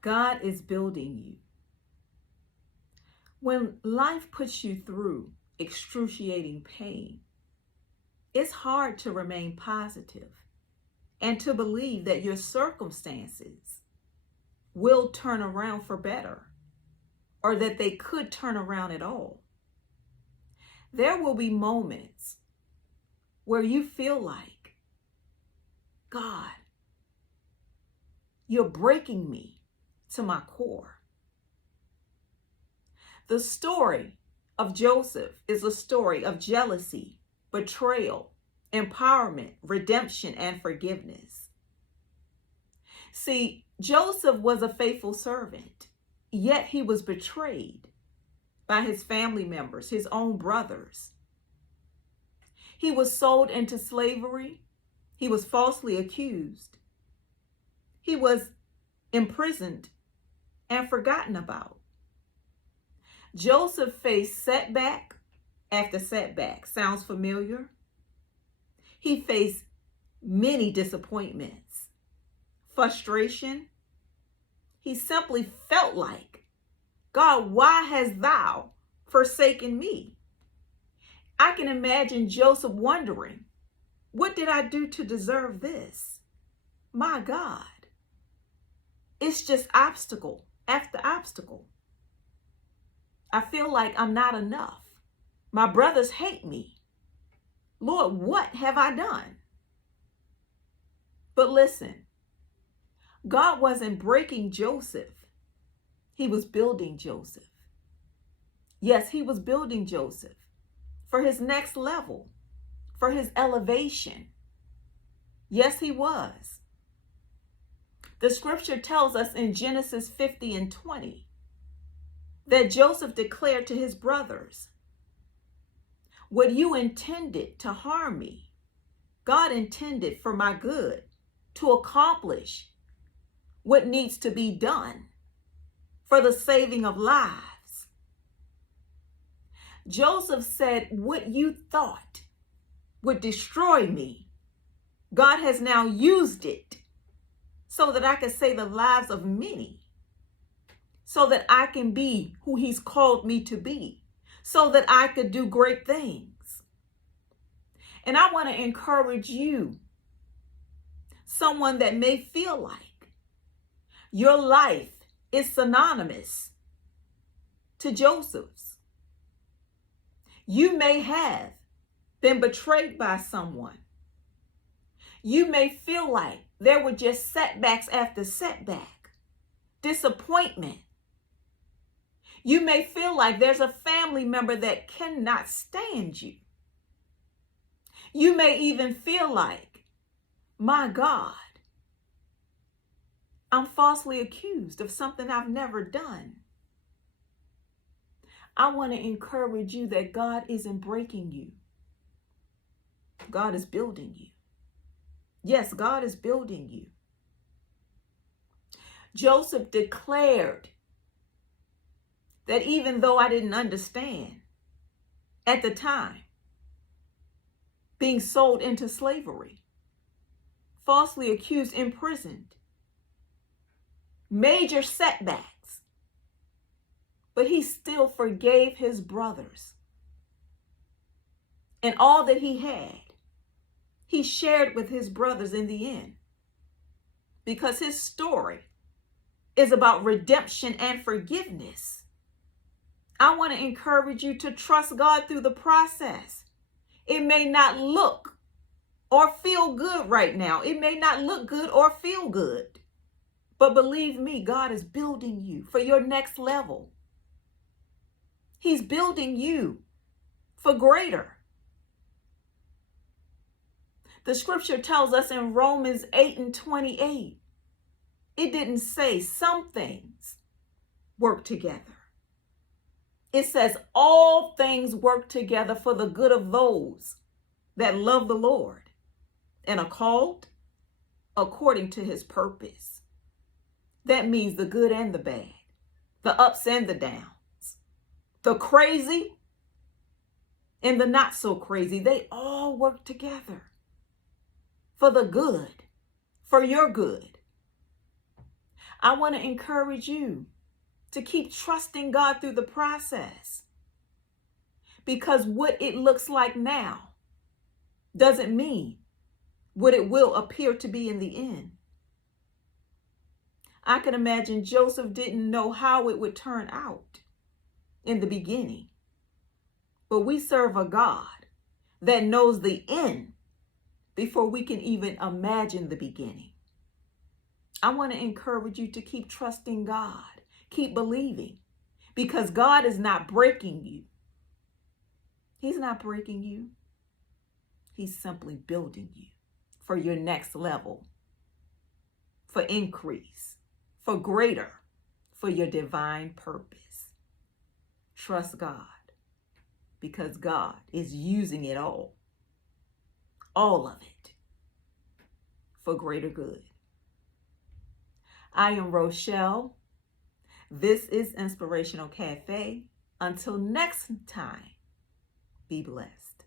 God is building you. When life puts you through excruciating pain, it's hard to remain positive and to believe that your circumstances will turn around for better, or that they could turn around at all. There will be moments where you feel like, God, you're breaking me to my core. The story of Joseph is a story of jealousy, betrayal, empowerment, redemption, and forgiveness. See, Joseph was a faithful servant, yet he was betrayed by his family members, his own brothers. He was sold into slavery. He was falsely accused. He was imprisoned and forgotten about. Joseph faced setback after setback. Sounds familiar? He faced many disappointments, frustration. He simply felt like, God, why hast thou forsaken me? I can imagine Joseph wondering, what did I do to deserve this? My God, it's just obstacle after obstacle. I feel like I'm not enough. My brothers hate me. Lord, what have I done? But listen, God wasn't breaking Joseph. He was building Joseph. Yes, he was building Joseph for his next level, for his elevation. Yes, he was. The scripture tells us in Genesis 50 and 20 that Joseph declared to his brothers, what you intended to harm me, God intended for my good, to accomplish what needs to be done for the saving of lives. Joseph said, what you thought would destroy me, God has now used it so that I can save the lives of many, so that I can be who he's called me to be, so that I could do great things. And I want to encourage you, someone that may feel like your life is synonymous to Joseph's. You may have been betrayed by someone. You may feel like there were just setbacks after setback, disappointment. You may feel like there's a family member that cannot stand you. You may even feel like, my God, I'm falsely accused of something I've never done. I want to encourage you that God isn't breaking you. God is building you. Yes, God is building you. Joseph declared that even though I didn't understand at the time, being sold into slavery, falsely accused, imprisoned, major setbacks, but he still forgave his brothers. And all that he had, he shared with his brothers in the end, because his story is about redemption and forgiveness. I want to encourage you to trust God through the process. It may not look or feel good right now. It may not look good or feel good. But believe me, God is building you for your next level. He's building you for greater. The scripture tells us in Romans 8 and 28, it didn't say some things work together. It says all things work together for the good of those that love the Lord and are called according to his purpose. That means the good and the bad, the ups and the downs, the crazy and the not so crazy. They all work together for the good, for your good. I want to encourage you to keep trusting God through the process, because what it looks like now doesn't mean what it will appear to be in the end. I can imagine Joseph didn't know how it would turn out in the beginning, but we serve a God that knows the end before we can even imagine the beginning. I want to encourage you to keep trusting God, keep believing, because God is not breaking you. He's not breaking you. He's simply building you for your next level, for increase, for greater, for your divine purpose. Trust God, because God is using it all of it, for greater good. I am Rochelle. This is Inspirational Cafe. Until next time, be blessed.